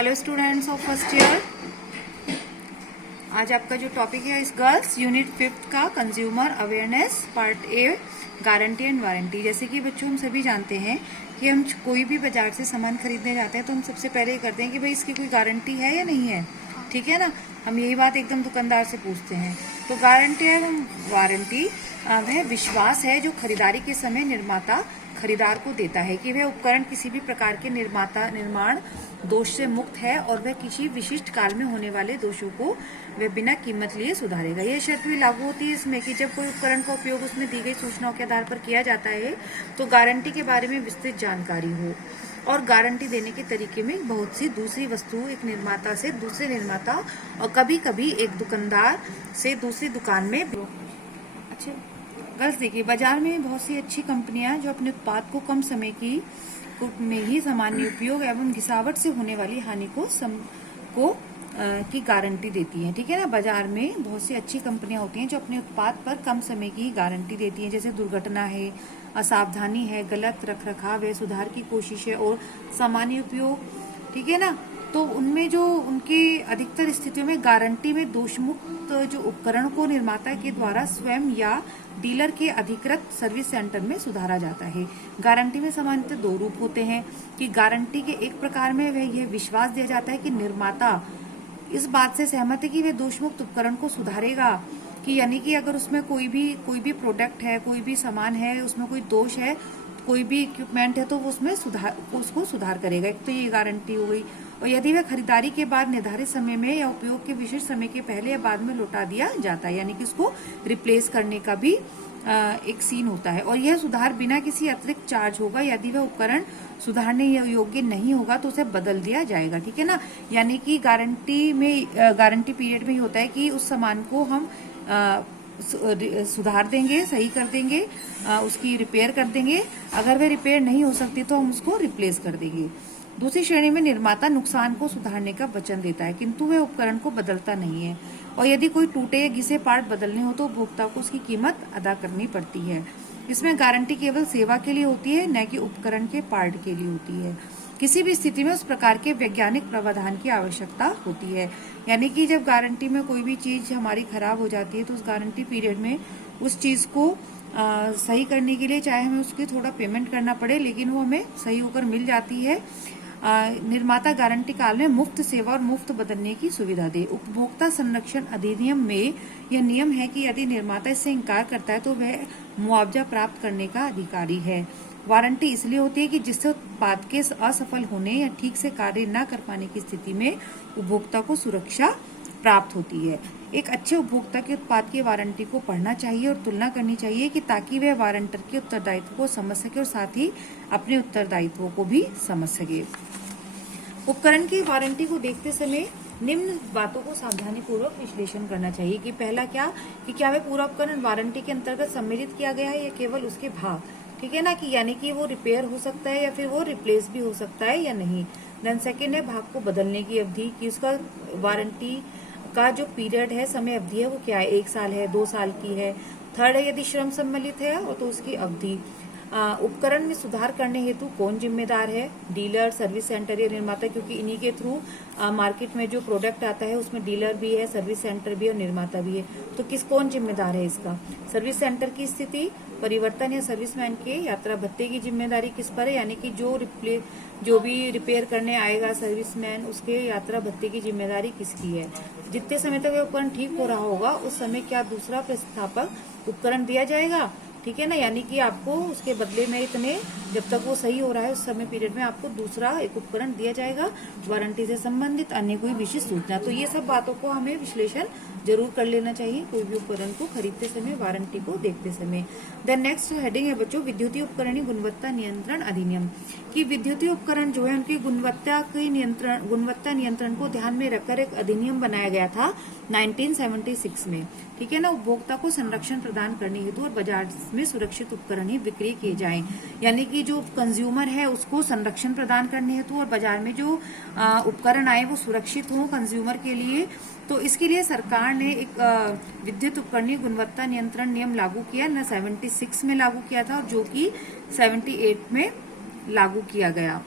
Hello students of first year. आज आपका जो टॉपिक है इस गर्ल्स यूनिट 5 का consumer awareness part A, guarantee and warranty. जैसे कि बच्चों हम सभी जानते हैं कि हम कोई भी बाजार से सामान खरीदने जाते हैं तो हम सबसे पहले ये करते हैं कि भाई इसकी कोई गारंटी है या नहीं है। ठीक है ना, हम यही बात एकदम दुकानदार से पूछते हैं। तो गारंटी एवं वारंटी वह विश्वास है जो खरीदारी के समय निर्माता खरीदार को देता है कि वह उपकरण किसी भी प्रकार के निर्माण दोष से मुक्त है और वह किसी विशिष्ट काल में होने वाले दोषों को वह बिना कीमत लिए सुधारेगा। यह शर्त भी लागू होती है इसमें कि जब कोई उपकरण का उपयोग उसमें दी गई सूचनाओं के आधार पर किया जाता है तो गारंटी के बारे में विस्तृत जानकारी हो और गारंटी देने के तरीके में बहुत सी दूसरी वस्तु एक निर्माता से दूसरे निर्माता और कभी कभी एक दुकानदार से दूसरी दुकान में। अच्छा गर्ल्स, देखिए बाजार में बहुत सी अच्छी कंपनियां जो अपने उत्पाद को कम समय में ही सामान्य उपयोग एवं घिसावट से होने वाली हानि की गारंटी देती हैं। ठीक है ना, बाजार में बहुत सी अच्छी कंपनियां होती हैं जो अपने उत्पाद पर कम समय की गारंटी देती हैं, जैसे दुर्घटना है, असावधानी है, गलत रखरखाव है, सुधार की कोशिश है और सामान्य उपयोग। ठीक है ना, तो उनमें जो उनके अधिकतर स्थितियों में गारंटी में दोषमुक्त जो उपकरण को निर्माता के द्वारा स्वयं या डीलर के अधिकृत सर्विस सेंटर में सुधारा जाता है। गारंटी में सामान्यतः दो रूप होते हैं कि गारंटी के एक प्रकार में वह यह विश्वास दिया जाता है कि निर्माता इस बात से सहमत है कि वह दोषमुक्त उपकरण को सुधारेगा, कि यानी कि अगर उसमें कोई भी प्रोडक्ट है, कोई भी सामान है, उसमें कोई दोष है, कोई भी इक्विपमेंट है तो वो उसमें उसको सुधार करेगा। एक तो ये गारंटी हो गई। और यदि वह खरीदारी के बाद निर्धारित समय में या उपयोग के विशिष्ट समय के पहले या बाद में लौटा दिया जाता है, यानी कि उसको रिप्लेस करने का भी एक सीन होता है। और यह सुधार बिना किसी अतिरिक्त चार्ज होगा। यदि वह उपकरण सुधारने योग्य नहीं होगा तो उसे बदल दिया जाएगा। ठीक है ना, यानी कि गारंटी पीरियड में ही होता है कि उस सामान को हम सुधार देंगे, सही कर देंगे, उसकी रिपेयर कर देंगे। अगर वह रिपेयर नहीं हो सकती तो हम उसको रिप्लेस कर देंगे। दूसरी श्रेणी में निर्माता नुकसान को सुधारने का वचन देता है किंतु वह उपकरण को बदलता नहीं है। और यदि कोई टूटे या घिसे पार्ट बदलने हो तो उपभोक्ता को उसकी कीमत अदा करनी पड़ती है। इसमें गारंटी केवल सेवा के लिए होती है, न कि उपकरण के पार्ट के लिए होती है। किसी भी स्थिति में उस प्रकार के वैज्ञानिक प्रावधान की आवश्यकता होती है, यानी कि जब गारंटी में कोई भी चीज हमारी खराब हो जाती है तो उस गारंटी पीरियड में उस चीज को सही करने के लिए चाहे हमें उसकी थोड़ा पेमेंट करना पड़े, लेकिन वो हमें सही होकर मिल जाती है। निर्माता गारंटी काल में मुफ्त सेवा और मुफ्त बदलने की सुविधा दे। उपभोक्ता संरक्षण अधिनियम में यह नियम है कि यदि निर्माता इससे इनकार करता है तो वह मुआवजा प्राप्त करने का अधिकारी है। वारंटी इसलिए होती है कि जिससे उत्पाद के असफल होने या ठीक से कार्य न कर पाने की स्थिति में उपभोक्ता को सुरक्षा प्राप्त होती है। एक अच्छे उपभोक्ता के उत्पाद की वारंटी को पढ़ना चाहिए और तुलना करनी चाहिए कि ताकि वह वारंटर के उत्तरदायित्व को समझ सके और साथ ही अपने उत्तरदायित्वों को भी समझ सके। उपकरण की वारंटी को देखते समय निम्न बातों को सावधानी पूर्वक विश्लेषण करना चाहिए कि पहला क्या वह पूरा उपकरण वारंटी के अंतर्गत सम्मिलित किया गया है या केवल उसके भाग। ठीक है ना, कि यानी कि वो रिपेयर हो सकता है या फिर वो रिप्लेस भी हो सकता है या नहीं। देन सेकेंड है भाग को बदलने की अवधि, कि उसका वारंटी का जो पीरियड है, समय अवधि है, वो क्या है, 1 साल है, 2 साल की है। थर्ड है यदि श्रम सम्मिलित है तो उसकी अवधि। उपकरण में सुधार करने हेतु कौन जिम्मेदार है, डीलर, सर्विस सेंटर या निर्माता, क्योंकि इन्हीं के थ्रू मार्केट में जो प्रोडक्ट आता है उसमें डीलर भी है, सर्विस सेंटर भी है और निर्माता भी है। तो कौन जिम्मेदार है इसका। सर्विस सेंटर की स्थिति, परिवर्तन या सर्विसमैन के यात्रा भत्ते की जिम्मेदारी किस पर है, यानी कि जो भी रिपेयर करने आएगा सर्विसमैन, उसके यात्रा भत्ते की जिम्मेदारी किसकी है। जितने समय तक वह उपकरण ठीक हो रहा होगा उस समय क्या दूसरा प्रतिस्थापक उपकरण दिया जाएगा। ठीक है ना, यानी कि आपको उसके बदले में इतने, जब तक वो सही हो रहा है उस समय पीरियड में आपको दूसरा एक उपकरण दिया जाएगा, वारंटी से संबंधित अन्य कोई विशिष्ट सूचना। तो ये सब बातों को हमें विश्लेषण जरूर कर लेना चाहिए कोई भी उपकरण को खरीदते समय, वारंटी को देखते समय। देन नेक्स्ट हेडिंग है बच्चों विद्युतीय उपकरण गुणवत्ता नियंत्रण अधिनियम, की विद्युतीय उपकरण जो है उनकी गुणवत्ता नियंत्रण को ध्यान में रखकर एक अधिनियम बनाया गया था 1976 में। ठीक है ना, उपभोक्ता को संरक्षण प्रदान करने हेतु और बाजार में सुरक्षित उपकरण ही बिक्री किए जाएं, यानी कि जो कंज्यूमर है उसको संरक्षण प्रदान करने हेतु और बाजार में जो उपकरण आए वो सुरक्षित हो कंज्यूमर के लिए। तो इसके लिए सरकार ने एक विद्युत उपकरणीय गुणवत्ता नियंत्रण नियम लागू किया न 76 में लागू किया था, जो कि 78 में लागू किया गया।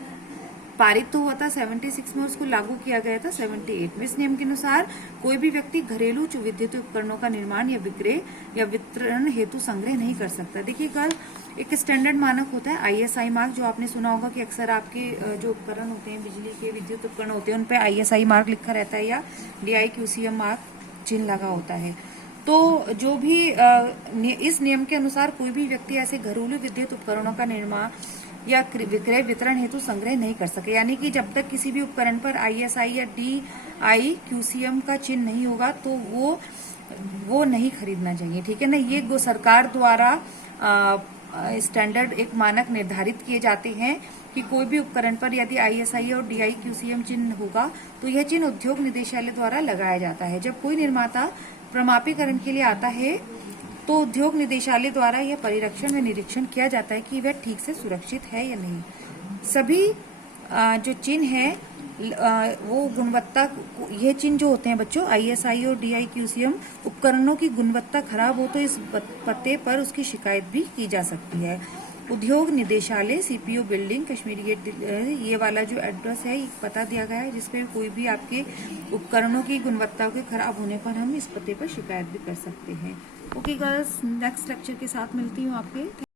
पारित तो हुआ था 76 में, उसको लागू किया गया था 78 में। इस नियम के अनुसार कोई भी व्यक्ति घरेलू विद्युत उपकरणों का निर्माण या विक्रय या वितरण हेतु संग्रह नहीं कर सकता। देखिए कल एक स्टैंडर्ड मानक होता है ISI मार्क, जो आपने सुना होगा कि अक्सर आपके जो उपकरण होते हैं, बिजली के विद्युत उपकरण होते हैं, उन पे ISI मार्क लिखा रहता है या DIQCM मार्क चिन्ह लगा होता है। तो जो भी इस नियम के अनुसार कोई भी व्यक्ति ऐसे घरेलू विद्युत उपकरणों का निर्माण या विक्रय वितरण हेतु संग्रह नहीं कर सके, यानी कि जब तक किसी भी उपकरण पर ISI या DIQCM का चिन्ह नहीं होगा तो वो नहीं खरीदना चाहिए, ठीक है ना। ये सरकार द्वारा स्टैंडर्ड एक मानक निर्धारित किए जाते हैं कि कोई भी उपकरण पर यदि ISI और DIQCM चिन्ह होगा तो यह चिन्ह उद्योग निदेशालय द्वारा लगाया जाता है। जब कोई निर्माता प्रमापीकरण के लिए आता है तो उद्योग निदेशालय द्वारा यह परिरक्षण व निरीक्षण किया जाता है कि वह ठीक से सुरक्षित है या नहीं। सभी जो चिन्ह है वो गुणवत्ता, ये चिन्ह जो होते हैं बच्चों ISI और DIQCM, उपकरणों की गुणवत्ता खराब हो तो इस पते पर उसकी शिकायत भी की जा सकती है। उद्योग निदेशालय CPO बिल्डिंग कश्मीरी गेट, ये वाला जो एड्रेस है, एक पता दिया गया है जिसपे कोई भी आपके उपकरणों की गुणवत्ता के खराब होने पर हम इस पते पर शिकायत भी कर सकते हैं। ओके गर्ल्स, नेक्स्ट लेक्चर के साथ मिलती हूँ आपके।